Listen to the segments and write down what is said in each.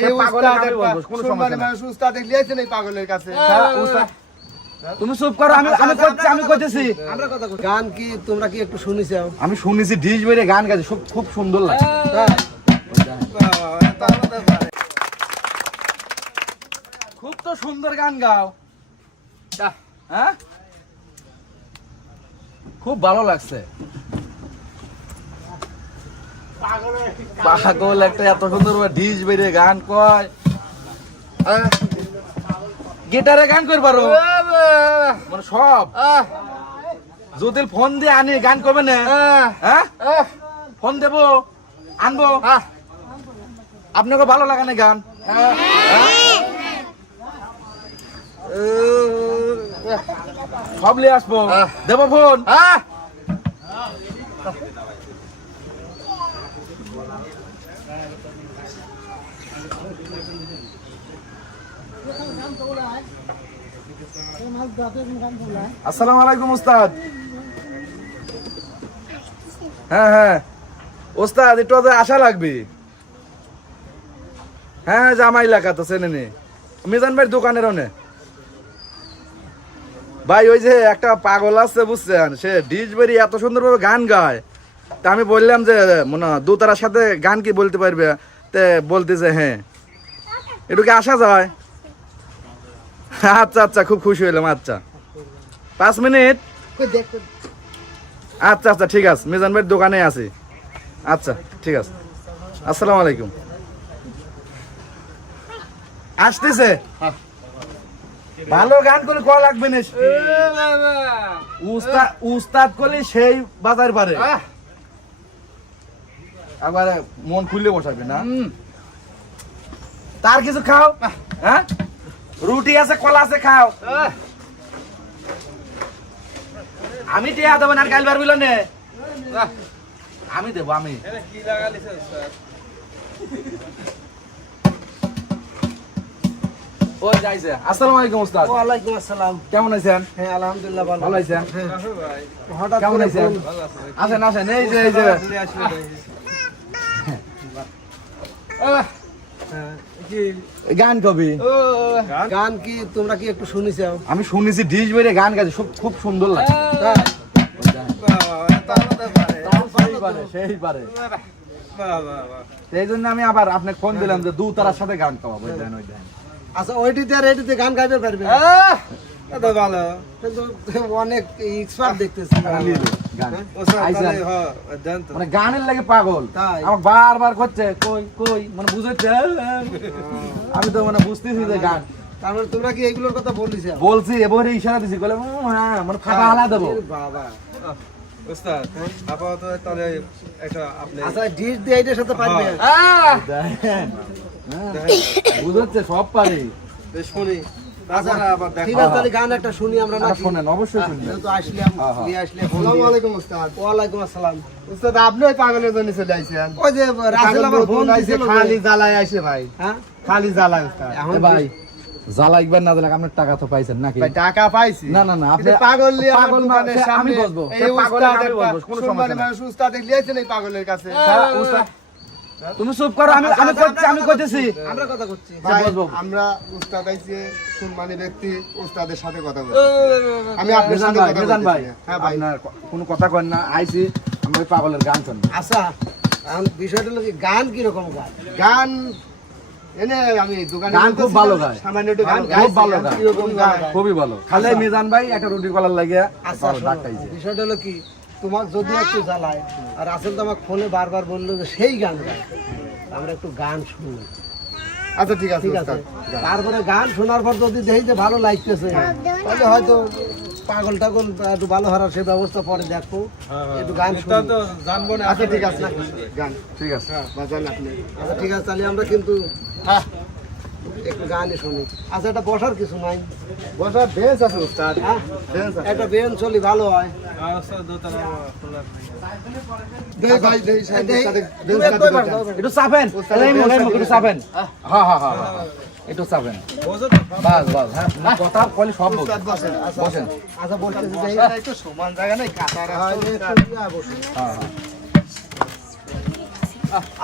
এই পাগল আমি বলবো কোনো সমস্যা নাই উস্তাদ লিয়েছেন এই পাগলের কাছে উস্তাদ তুমি চুপ করো আমি কইতেছি আমরা কথা কই গান কি তোমরা কি একটু শুনিছো আমি শুনেছি ডিশ বেরে গান গাইছে খুব সুন্দর লাগে খুব তো সুন্দর গান গাও হ্যাঁ খুব ভালো লাগছে পাগল একটা এত সুন্দর ডিশ বেরে গান কয় গিটারে গান করতে পারো মানে সব যদি ফোন দিয়ে আনি গান করবে না হ্যাঁ ফোন দেবো আনবো আপনাকে ভালো লাগে না গান সব নিয়ে আসবো দেবো ফোন আসসালামু আলাইকুম উস্তাদ হ্যাঁ উস্তাদ একটু আশা লাগবে হ্যাঁ জামা এলাকা তো চেনে নে মিজান ভাইয়ের দোকানের ওনে ভাই ওই যে একটা পাগল আছে বুঝছেন সে ডিশ বেরি এত সুন্দরভাবে গান গায় তা আমি বললাম যে মনে দোতারার সাথে গান কি বলতে পারবে তে বলতেছে হ্যাঁ একটু কি আসা যায় আচ্ছা খুব খুশি হইলাম আচ্ছা 5 মিনিট আচ্ছা ঠিক আছে মিজান ভাইয়ের দোকানে আছি আচ্ছা ঠিক আছে আসসালামু আলাইকুম আসতেছে ভালো গান করে কল লাগবে না উস্তাদ করলে সেই বাজার পারে আবার মন খুললে বসাবে না তার কিছু খাও হ্যাঁ রুটি আছে কলা আছে খাও আমি টিয়া দেবো না কাল পারবিল নে আমি দেবো আমি ও যাইছে আসসালামু আলাইকুম উস্তাদ ওয়া আলাইকুম আসসালাম কেমন আছেন হ্যাঁ আলহামদুলিল্লাহ ভালো আছেন হঠাৎ কেমন আছেন আসেন এই যে গান কবি গান কি তোমরা কি একটু শুনিছো আমি শুনেছি ডিশ বেরে গান গাইছে খুব সুন্দর লাগে সেই পারে সেই জন্য আমি আবার আপনাকে ফোন দিলাম যে দোতারার সাথে গান গাওয়াবো আচ্ছা ওইটিতে আর এটিতে গান গাইতে পারবে ভালো কিন্তু অনেক এক্সপার্ট দেখতেছি মানে গানের লাগে পাগল আমার বারবার করছে কই মানে বুঝেছে আমি তো মানে বুঝতেছি যে গান তারপরে তোমরা কি এইগুলোর কথা বলছি এবারে ইশারা দিছি বলে হ্যাঁ মানে ফাটা হালা দেবো বাবা উস্তাদ আপাতত তাহলে একটা আপনি আচ্ছা ডিশ দিয়ে এটার সাথে পারবে বুঝছে সব পারে শুনি আচ্ছা ঠিক আছে তাহলে গান একটা শুনি আমরা না শুনেন অবশ্যই শুনবেন তো আসলাম নিয়ে আসলে আসসালামু আলাইকুম উস্তাদ ওয়া আলাইকুম আসসালাম উস্তাদ আপনি ওই পাগলের জন্য চলে আইছেন ওই যে রাসেল আমার ফোন দিছে খালি জ্বালায় আইছে ভাই হ্যাঁ খালি জ্বালায় উস্তাদ ভাই জ্বালা একবার না জ্বালা আপনার টাকা তো পাইছেন নাকি ভাই টাকা পাইছি না আপনি পাগল লিয়ে পাগল মানে আমি বলবো এই পাগল আমি বলবো কোনো সমস্যা নাই উস্তাদ লিয়েছেন এই পাগলের কাছে উস্তাদ তুমি চুপ করো আমি কইতেছি আমরা কথা করছি ভাই আমরা উস্তাদ আইছে সম্মানী ব্যক্তি উস্তাদের সাথে কথা বলছি আমি আপনার সাথে কথা বলছি ভাই হ্যাঁ ভাই আপনার কোনো কথা কই না আইছি আমি ওই পাগলের গান শুনবো আচ্ছা এখন বিষয়টা হলো কি গান কি রকম গান এনে আমি দোকানে গান খুব ভালো গায় সামান্য একটু গান খুব ভালো গায় কি রকম গান খুবই ভালো খালি মিজান ভাই একটা রুটি কলার লাগিয়া আচ্ছা ডাকটাইছে বিষয়টা হলো কি তোমার যদি একটু জ্বালায় আর আসল তো আমাকে ফোনে বারবার বললো যে সেই গান গায় আমরা একটু গান শুনি আচ্ছা ঠিক আছে তারপরে গান শোনার পর যদি দেখি যে ভালো লাগতেছে তাহলে হয়তো পাগল টাগল একটু ভালো হওয়ার সে ব্যবস্থা পরে দেখো একটু গান তো জানবো না আচ্ছা ঠিক আছে গান ঠিক আছে বাজান আপনি আচ্ছা ঠিক আছে তাহলে আমরা কিন্তু একটু গানই শুনি আচ্ছা এটা বসার কিছু নাই বসার বেঞ্চ আছে উস্তাদ বেঞ্চ আছে একটা বেঞ্চ চলি ভালো হয় একটু চাপেন একটু চাপেন হ্যাঁ একটু চাপেন বাস হ্যাঁ কথা বলি সব বসেন বসেন আচ্ছা বলতেছি যে একটু সমান জায়গা নাই কাটা রাস্তা বসুন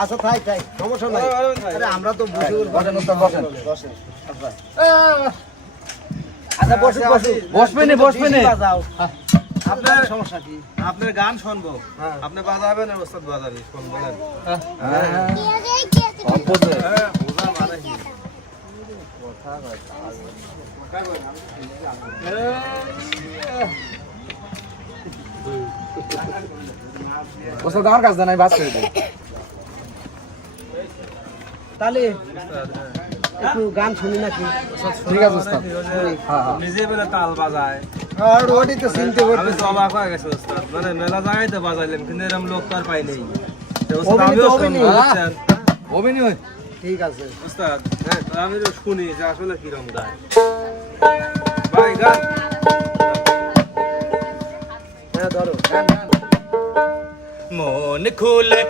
আচ্ছা থাই থাই সমস্যা নাই আরে আমরা তো বসে বসেন ওস্তাদ, বসেন। বসেন আচ্ছা বসুন বসুন বসবেনি, বসবেনি। বাজাও আপনার সমস্যা কি আপনার গান শুনবো হ্যাঁ। আপনি বাজাবেন আর ওস্তাদ বাজাবে শুনবেন সব বোঝে। বোঝা মানে কি ওস্তাদ আমার কাছে দেন, আমি বাস করে দিই। তাহলে একটু গান শুনি নাকি ঠিক আছে ওস্তাদ। হ্যাঁ, হ্যাঁ। নিজে বেলা তাল বাজায় আর ওটি তো চিনতে আমি পারতেছি তো অবাক হয়ে গেছি ওস্তাদ মানে মেলা জায়গায় তো বাজাইলেন কিন্তু এরকম লোক তো আর পাই নেই তো ওস্তাদ অভিনীত, আমিও অভিনীত। শুনবো, বুঝছেন? অভিনয়। ঠিক আছে ওস্তাদ হ্যাঁ তো আমি তো শুনি যে আসলে কিরম গায় ভাই গান হ্যাঁ ধরো মন খুলে